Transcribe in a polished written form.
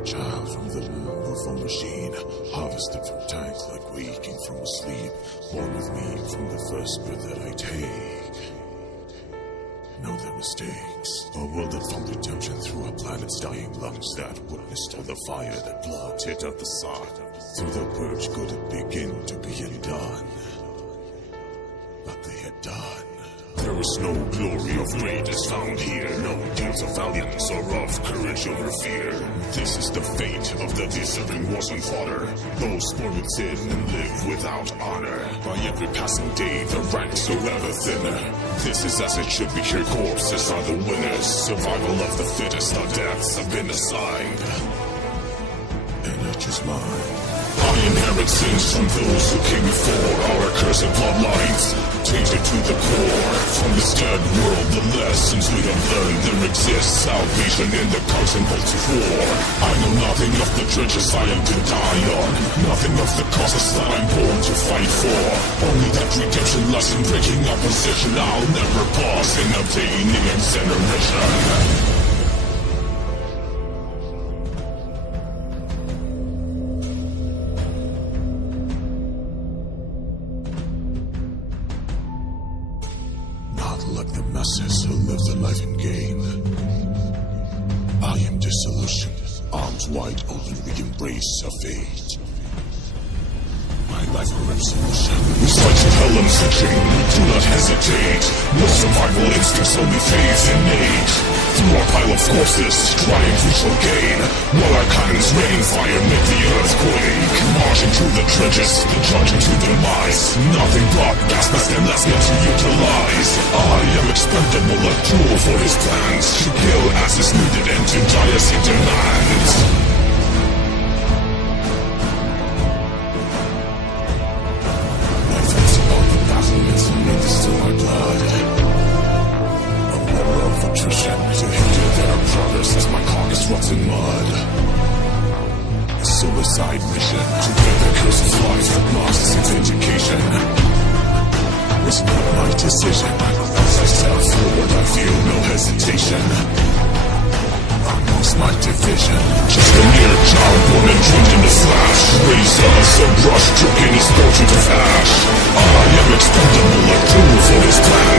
a child from the womb of a machine, harvested from tank like waking from a sleep, born with me from the first breath that I take. Know their mistakes. A world that found redemption through a planet's dying lungs that witnessed all the fire that blood hit out the sun. Through the purge could it begin to be undone, but they had done. There is no glory of greatness found here, no deeds of valiance or of courage over fear. This is the fate of the deserving wars and fodder, those born with sin and live without honor. By every passing day the ranks are ever thinner. This is as it should be here, corpses are the winners. Survival of the fittest, our deaths have been assigned. And I choose mine. I inherit sins from those who came before. Our accursed bloodlines, tainted to the core. From this dead world, the lessons we have learned. There exists salvation in the cards and bolts of war. I know nothing of the trenches I am to die on, nothing of the causes that I'm born to fight for. Only that redemption lies in breaking opposition. I'll never pause in obtaining incineration. Like the masses who live their life in gain, I am dissolution, arms wide open, we embrace our fate. My life for absolution. We fight in hell and searching, do not hesitate. No survival instincts, only faith innate. Through our pile of corpses, triumph we shall gain, while our cannons rain fire make the earth quake. Marching through the trenches, the charging to demise. Nothing but gas mask and last yet to utilize. I am expendable, a tool for his plans, to kill as is needed and to die as he demands. Rots in mud. A suicide mission to break the curse of life that masks its indication. Was not my decision. As I step forward, I feel no hesitation. Amongst my division, just a mere child born and trained in the flash. Razor as a brush, took in his portrait of ash. I am expendable, a tool for his plan.